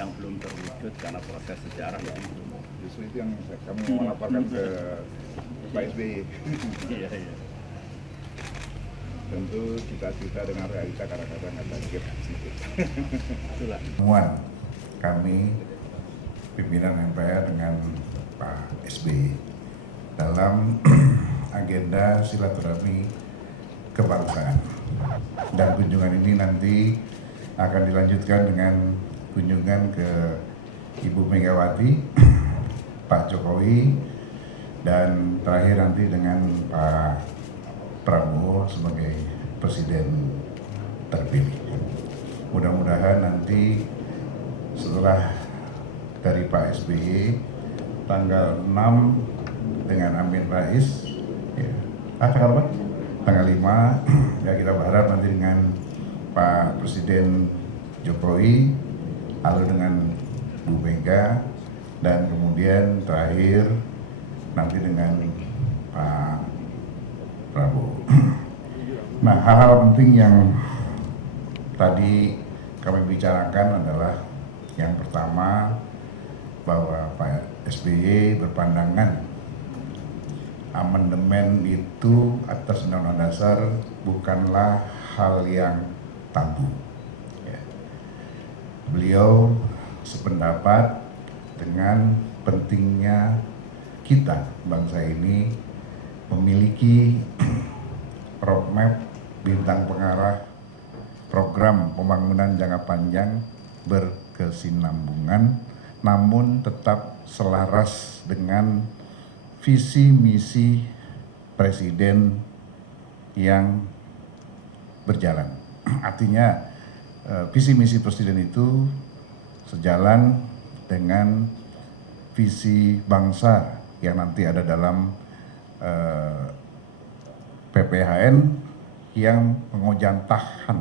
yang belum terwujud karena proses sejarah yang belum. Justru itu yang kamu mau laporkan ke Pak SBY. Iya, iya. Tentu cita-cita dengan realita kadang-kadang ada gap sedikit. Itulah. Pertemuan kami pimpinan MPR dengan Pak SBY dalam agenda silaturahmi kebangsaan, dan kunjungan ini nanti akan dilanjutkan dengan kunjungan ke Ibu Megawati, Pak Jokowi, dan terakhir nanti dengan Pak Prabowo sebagai presiden terpilih. Mudah-mudahan nanti setelah dari Pak SBY tanggal 6 dengan Amin Rais, ya, tanggal 5 ya, kita berharap nanti dengan Pak Presiden Jokowi, lalu dengan Bu Mega, dan kemudian terakhir nanti dengan Pak Prabowo. Nah, hal-hal penting yang tadi kami bicarakan adalah yang pertama, bahwa Pak SBY berpandangan amandemen itu atas Undang-Undang Dasar bukanlah hal yang tabu. Ya. Beliau sependapat dengan pentingnya kita, bangsa ini, memiliki roadmap, bintang pengarah program pembangunan jangka panjang berkesinambungan, namun tetap selaras dengan visi misi presiden yang berjalan. Artinya visi misi presiden itu sejalan dengan visi bangsa yang nanti ada dalam PPHN yang mengojantahan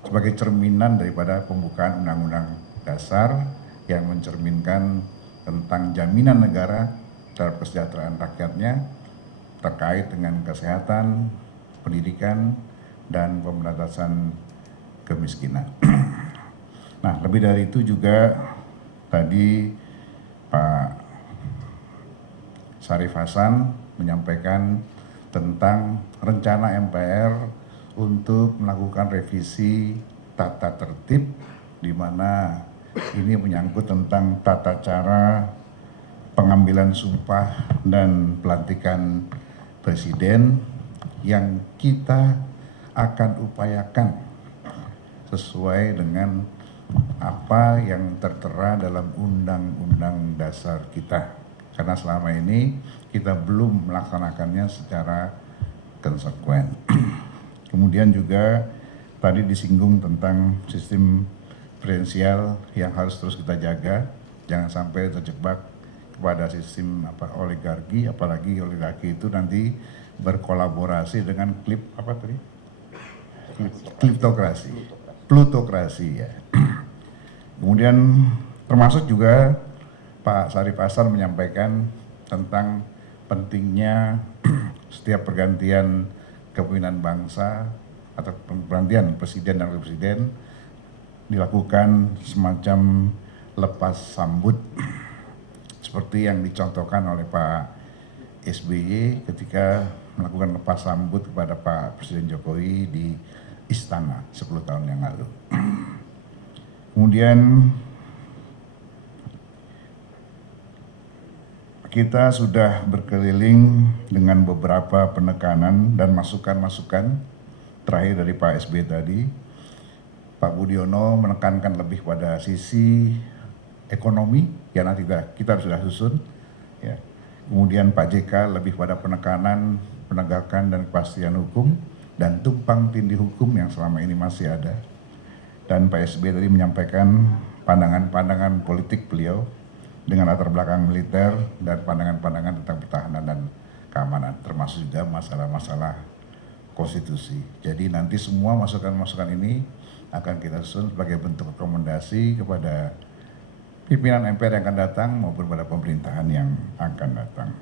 sebagai cerminan daripada pembukaan Undang-Undang Dasar yang mencerminkan tentang jaminan negara terhadap kesejahteraan rakyatnya terkait dengan kesehatan, pendidikan, dan pemberantasan kemiskinan. Nah, lebih dari itu juga tadi Pak Syarif Hasan menyampaikan tentang rencana MPR untuk melakukan revisi tata tertib, di mana ini menyangkut tentang tata cara pengambilan sumpah dan pelantikan presiden yang kita akan upayakan sesuai dengan apa yang tertera dalam Undang-Undang Dasar kita. Karena selama ini kita belum melaksanakannya secara konsekuen. Kemudian juga tadi disinggung tentang sistem presidensial yang harus terus kita jaga, jangan sampai terjebak kepada sistem oligarki, apalagi oligarki itu nanti berkolaborasi dengan plutokrasi ya. Kemudian termasuk juga Pak Syarif Hasan menyampaikan tentang pentingnya setiap pergantian kepemimpinan bangsa atau pergantian presiden dan wakil presiden dilakukan semacam lepas sambut seperti yang dicontohkan oleh Pak SBY ketika melakukan lepas sambut kepada Pak Presiden Jokowi di Istana 10 tahun yang lalu. Kemudian kita sudah berkeliling dengan beberapa penekanan dan masukan-masukan terakhir dari Pak SBY tadi. Pak Budiono menekankan lebih pada sisi ekonomi yang nanti kita sudah susun. Ya. Kemudian Pak JK lebih pada penekanan, penegakan dan kepastian hukum dan tumpang tindih hukum yang selama ini masih ada. Dan Pak SBY tadi menyampaikan pandangan-pandangan politik beliau dengan latar belakang militer dan pandangan-pandangan tentang pertahanan dan keamanan, termasuk juga masalah-masalah konstitusi. Jadi nanti semua masukan-masukan ini akan kita susun sebagai bentuk rekomendasi kepada pimpinan MPR yang akan datang maupun pada pemerintahan yang akan datang.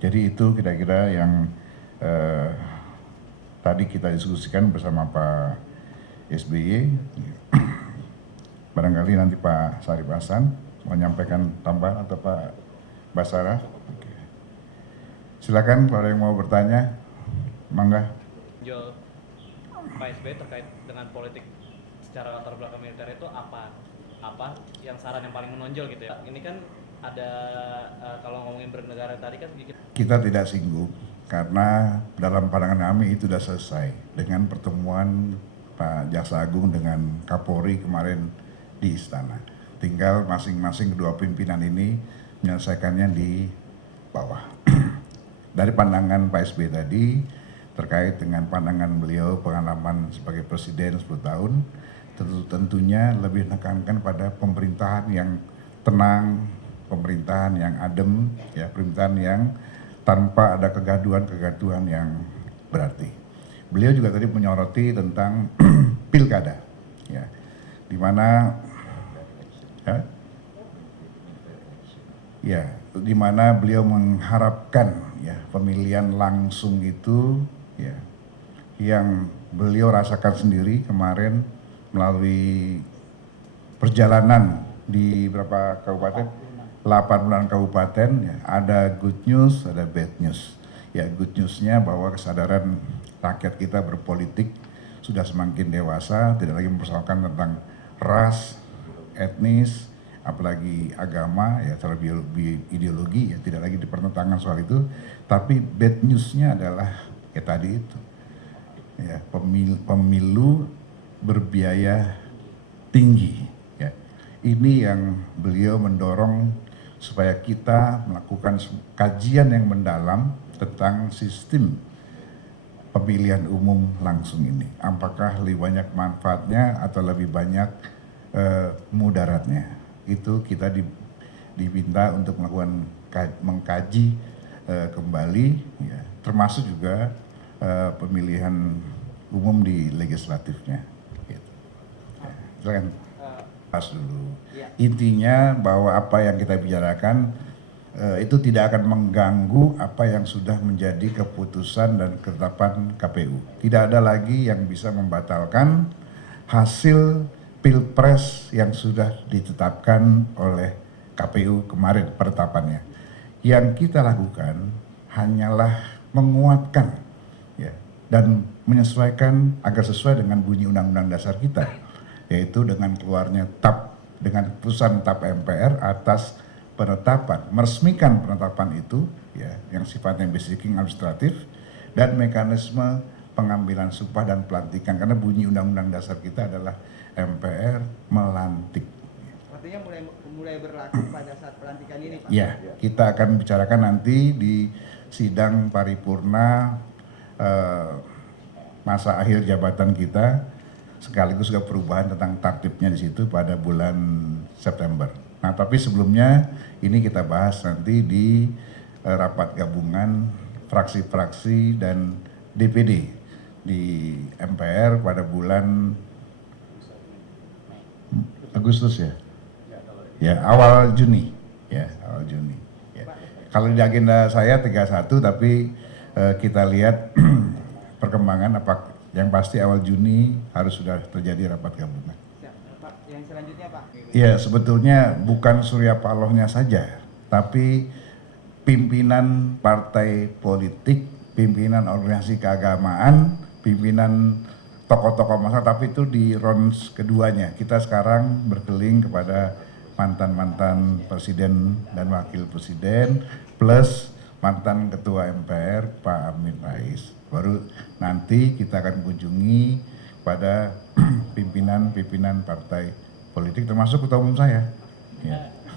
Jadi itu kira-kira yang tadi kita diskusikan bersama Pak SBY. Barangkali nanti Pak Sarip Hasan menyampaikan tambahan atau Pak Basara. Oke. Silakan kalau ada yang mau bertanya, mangga. Jo, Pak SBY terkait dengan politik secara latar belakang militer itu apa yang saran yang paling menonjol gitu ya? Ini kan ada kalau ngomongin bernegara tadi kan kita tidak singgung karena dalam pandangan kami itu sudah selesai dengan pertemuan Pak Jaksa Agung dengan Kapolri kemarin di Istana. Tinggal masing-masing kedua pimpinan ini menyelesaikannya di bawah. Dari pandangan Pak SBY tadi terkait dengan pandangan beliau pengalaman sebagai presiden 10 tahun, tentunya lebih menekankan pada pemerintahan yang tenang, pemerintahan yang adem, ya, pemerintahan yang tanpa ada kegaduhan yang berarti. Beliau juga tadi menyoroti tentang pilkada, ya, di mana di mana beliau mengharapkan ya pemilihan langsung itu ya yang beliau rasakan sendiri kemarin melalui perjalanan di berapa kabupaten? 8 kabupaten ya, ada good news, ada bad news. Ya, good newsnya bahwa kesadaran rakyat kita berpolitik sudah semakin dewasa, tidak lagi mempersoalkan tentang ras, etnis, apalagi agama, ya secara ideologi, ya tidak lagi dipertentangkan soal itu. Tapi bad newsnya adalah ya tadi itu, ya pemilu berbiaya tinggi. Ya, ini yang beliau mendorong supaya kita melakukan kajian yang mendalam tentang sistem pemilihan umum langsung ini. Apakah lebih banyak manfaatnya atau lebih banyak mudaratnya? Itu kita diminta untuk melakukan mengkaji kembali, ya, termasuk juga pemilihan umum di legislatifnya. Gitu. Ya, silakan pas dulu. Intinya bahwa apa yang kita bicarakan itu tidak akan mengganggu apa yang sudah menjadi keputusan dan ketetapan KPU. Tidak ada lagi yang bisa membatalkan hasil Pilpres yang sudah ditetapkan oleh KPU kemarin penetapannya. Yang kita lakukan hanyalah menguatkan ya, dan menyesuaikan agar sesuai dengan bunyi Undang-Undang Dasar kita, yaitu dengan keluarnya dengan keputusan TAP MPR atas penetapan, meresmikan penetapan itu ya yang sifatnya basic administratif dan mekanisme pengambilan sumpah dan pelantikan, karena bunyi Undang-Undang Dasar kita adalah MPR melantik. Artinya mulai berlaku pada saat pelantikan ini, Pak? Ya, kita akan bicarakan nanti di sidang paripurna masa akhir jabatan kita, sekaligus juga perubahan tentang tertibnya di situ pada bulan September. Nah, tapi sebelumnya ini kita bahas nanti di rapat gabungan fraksi-fraksi dan DPD di MPR pada bulan Agustus ya. Ya, awal Juni. Ya, awal Juni. Ya. Kalau di agenda saya 31, tapi kita lihat perkembangan apa yang pasti awal Juni harus sudah terjadi rapat gabungan. Pak, yang selanjutnya Pak. Ya, sebetulnya bukan Surya Palohnya saja, tapi pimpinan partai politik, pimpinan organisasi keagamaan, pimpinan tokoh-tokoh masa, tapi itu di rounds keduanya. Kita sekarang berkeliling kepada mantan-mantan presiden dan wakil presiden, plus mantan ketua MPR Pak Amin Rais. Baru nanti kita akan kunjungi pada pimpinan-pimpinan partai politik, termasuk ketua umum saya. Ya.